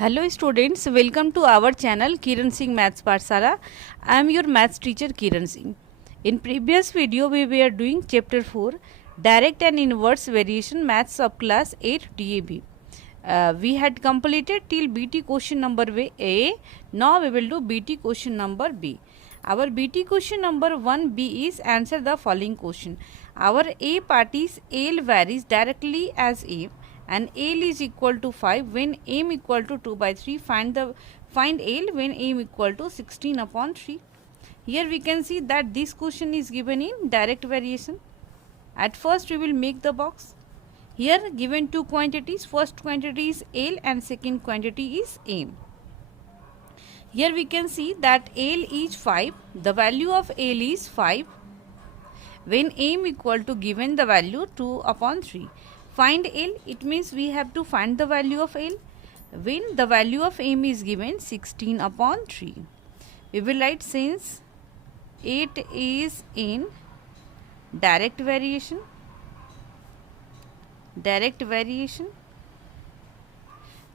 Hello students, welcome to our channel Kiran Singh Maths Pathshala. I am your maths teacher Kiran Singh. In previous video we were doing chapter 4 direct and inverse variation maths of class 8 DAB. We had completed till BT question number A. Now we will do BT question number B. Our BT question number 1B is answer the following question. Our A part is L varies directly as M and L is equal to 5 when M equal to 2 by 3. Find L when M equal to 16 upon 3. Here we can see that this question is given in direct variation. At first we will make the box. Here given two quantities, first quantity is L and second quantity is M. Here we can see that L is 5, the value of L is 5 when M equal to given the value 2 upon 3. Find L, it means we have to find the value of L when the value of M is given 16 upon 3. We will write since it is in direct variation,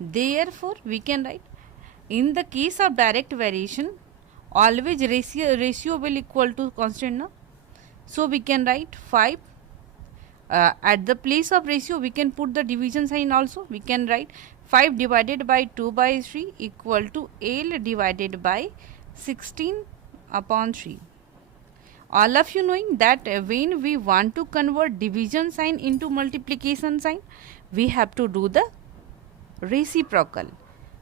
therefore we can write in the case of direct variation always ratio will equal to constant, no? So we can write 5 at the place of ratio we can put the division sign also. We can write 5 divided by 2 by 3 equal to L divided by 16 upon 3. All of you knowing that when we want to convert division sign into multiplication sign, we have to do the reciprocal.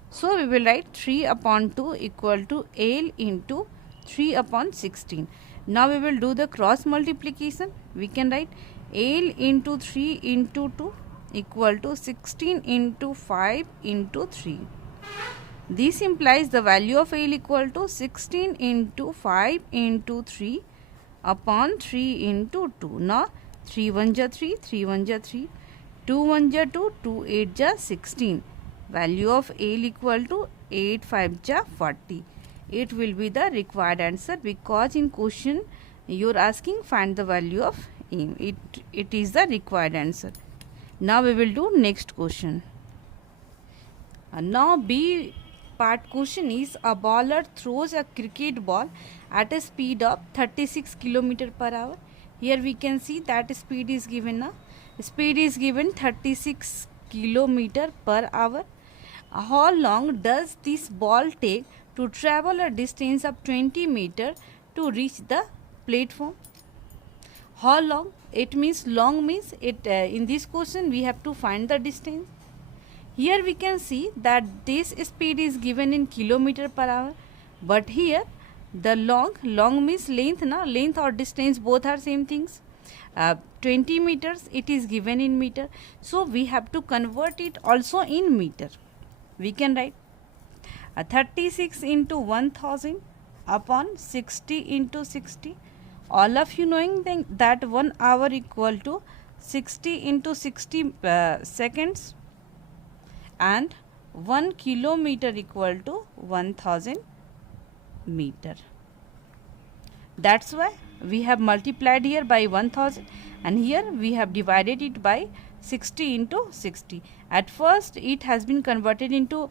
So we will write 3 upon 2 equal to L into 3 upon 16. Now we will do the cross multiplication. We can write L into 3 into 2 equal to 16 into 5 into 3. This implies the value of L equal to 16 into 5 into 3 upon 3 into 2. Now 3 1 ja 3, 3 1 ja 3, 2 1 ja 2, 2 8 ja 16. Value of L equal to 8 5 ja 40. It will be the required answer because in question you are asking find the value of M. It is the required answer. Now we will do next question. Now B part question is a bowler throws a cricket ball at a speed of 36 km per hour. Here we can see that speed is given. Speed is given 36 km per hour. How long does this ball take to travel a distance of 20 meter to reach the platform? How long? It means long means it in this question we have to find the distance. Here we can see that this speed is given in kilometer per hour, but here the long means length, length or distance both are same things. 20 meters it is given in meter, so we have to convert it also in meter. We can write 36 into 1000 upon 60 into 60. All of you knowing that 1 hour equal to 60 into 60 seconds and 1 kilometer equal to 1000 meter. That's why we have multiplied here by 1000 and here we have divided it by 60 into 60. At first it has been converted into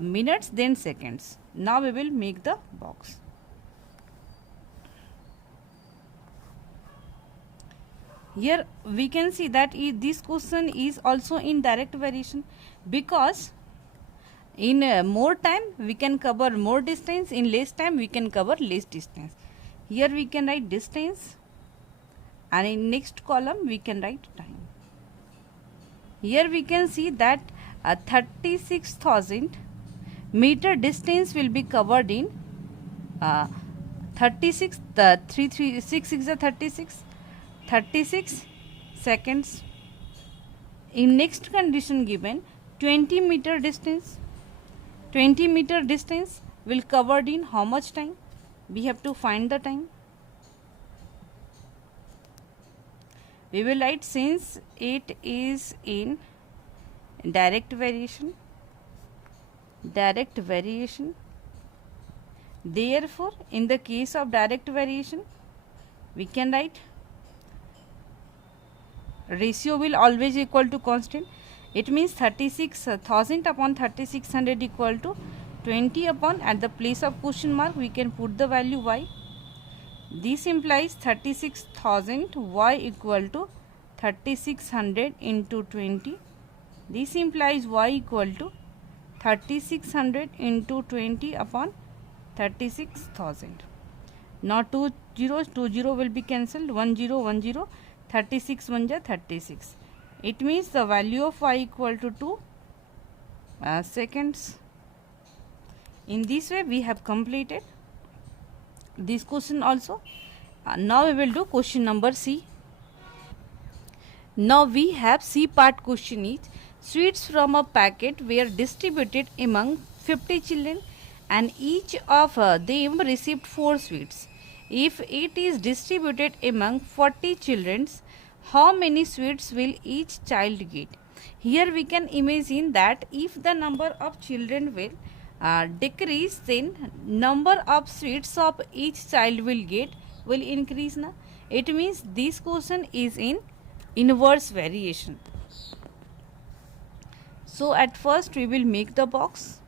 minutes, then seconds. Now we will make the box. Here we can see that this question is also in direct variation because in more time we can cover more distance, in less time we can cover less distance. Here we can write distance and in next column we can write time. Here we can see that 36,000 meter distance will be covered in 36 seconds. In next condition given 20 meter distance. 20 meter distance will covered in how much time? We have to find the time. We will write since it is in direct variation, therefore in the case of direct variation we can write ratio will always equal to constant. It means 36,000 upon 3600 equal to 20 upon, at the place of question mark we can put the value y. This implies 36,000 y equal to 3600 into 20. This implies y equal to 3600 into 20 upon 36,000. Now 2 0 will be cancelled. 1 0 1 0, 36 1 ja 36. It means the value of y equal to 2 seconds. In this way we have completed this question also. Now we will do question number C. Now we have C part question is: sweets from a packet were distributed among 50 children and each of them received 4 sweets. If it is distributed among 40 children, how many sweets will each child get? Here we can imagine that if the number of children will decrease, then number of sweets of each child will increase. Na? It means this question is in inverse variation. So at first we will make the box.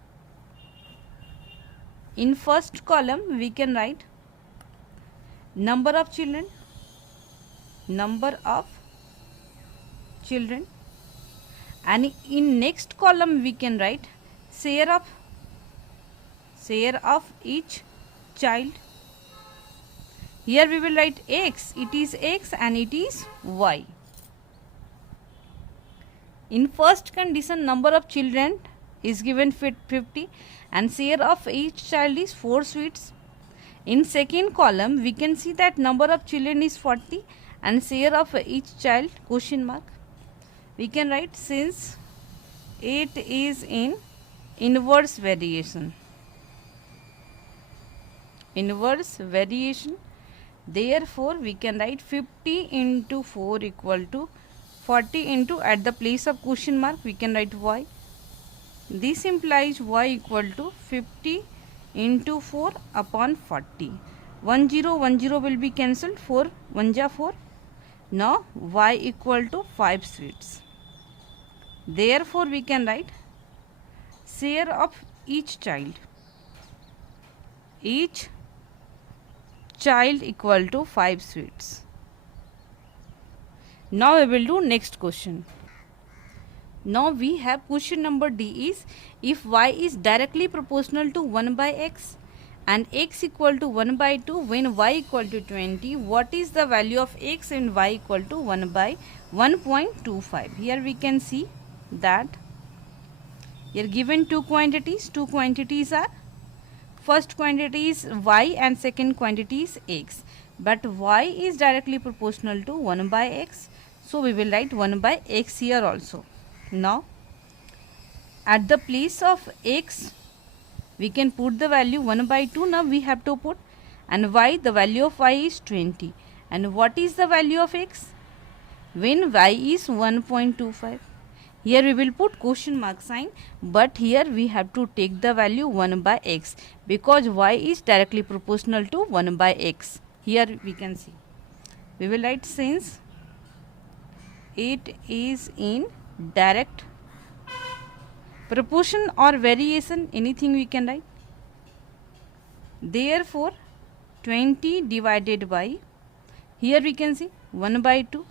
In first column we can write number of children, and in next column we can write share of each child. Here we will write x, it is x and it is y. In first condition, number of children is given 50 and share of each child is 4 sweets. In second column we can see that number of children is 40 and share of each child question mark. We can write since it is in inverse variation, therefore we can write 50 into 4 equal to 40 into, at the place of question mark we can write y. This implies y equal to 50 into 4 upon 40. 1 0 1 0 will be cancelled. 4 1 ja 4. Now y equal to 5 sweets. Therefore we can write share of each child equal to 5 sweets. Now we will do next question. Now we have question number D is: if y is directly proportional to 1 by x and x equal to 1 by 2 when y equal to 20, what is the value of x and y equal to 1 by 1.25? Here we can see that here given two quantities are, first quantity is y and second quantity is x, but y is directly proportional to 1 by x, so we will write 1 by x here also. Now at the place of x we can put the value 1 by 2. Now we have to put, and y, the value of y is 20, and what is the value of x when y is 1.25? Here we will put question mark sign, but here we have to take the value 1 by x because y is directly proportional to 1 by x. Here we can see, we will write since it is in direct proportion or variation, anything we can write. Therefore 20 divided by, here we can see 1 by 2.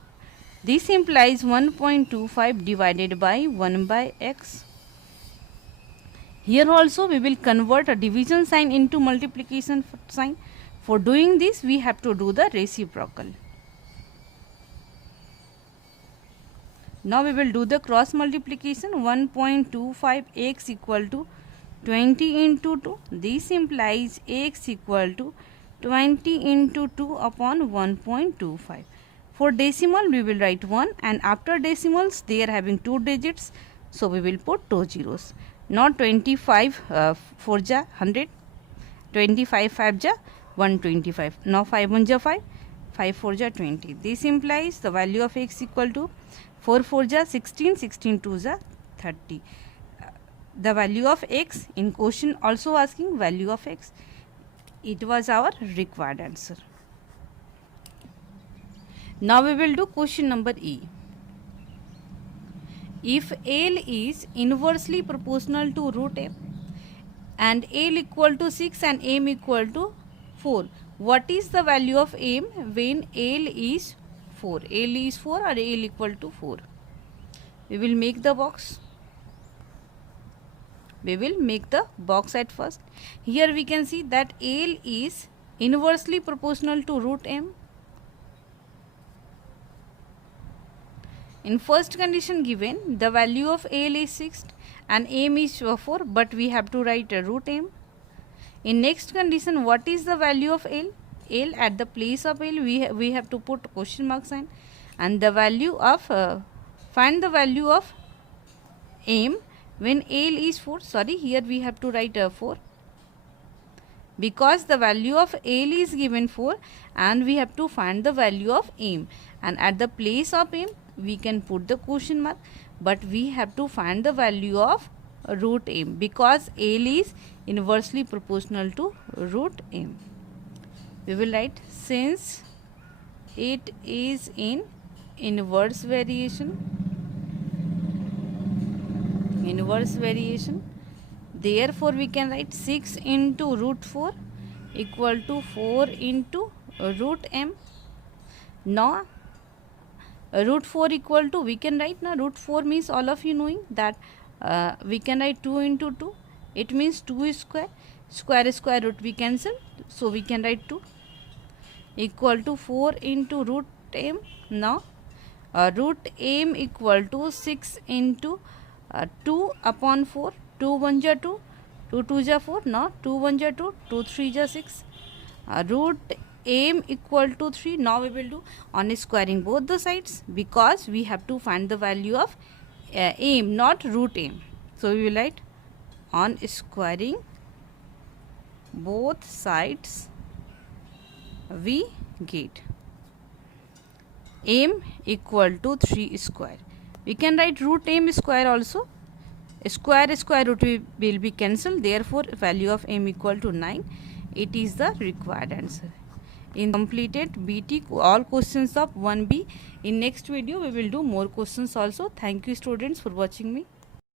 This implies 1.25 divided by 1 by x. Here also we will convert a division sign into multiplication sign. For doing this we have to do the reciprocal. Now we will do the cross multiplication. 1.25 x equal to 20 into 2. This implies x equal to 20 into 2 upon 1.25. For decimal we will write 1, and after decimals they are having 2 digits, so we will put 2 zeros. Now 25 4 ja 100, 25 5 ja 125. Now 5 1 ja 5, 5 4 ja 20. This implies the value of x equal to 4 4 ja 16, 16 2 ja 30. The value of x in question also asking value of x. It was our required answer. Now we will do question number E. if L is inversely proportional to root m and L equal to 6 and m equal to 4, what is the value of m when L is 4? L is 4 or L equal to 4? We will make the box. We will make the box at first. Here we can see that L is inversely proportional to root m. In first condition given, the value of L is 6 and m is 4, but we have to write root m. In next condition, what is the value of L? L, at the place of L we have to put question mark sign, and the value of find the value of m when L is 4. Sorry, here we have to write 4, because the value of L is given 4 and we have to find the value of m, and at the place of m we can put the question mark, but we have to find the value of root m because L is inversely proportional to root m. We will write, since it is in inverse variation, therefore we can write 6 into root 4 equal to 4 into root m. Now root 4 equal to, we can write now, root 4 means all of you knowing that we can write 2 into 2, it means 2 is square root we cancel, so we can write 2 equal to 4 into root m. Now root m equal to 6 into 2 upon 4, 2 1 ja 2, 2 2 ja 4, now 2 1 ja 2, 2 3 ja 6, root m equal to 3. Now we will do on squaring both the sides because we have to find the value of m, not root m. So we will write on squaring both sides we get m equal to 3 square. We can write root m square also. Square root will be cancelled, therefore value of m equal to 9. It is the required answer. In completed BT all questions of 1B. In next video we will do more questions also. Thank you students for watching me.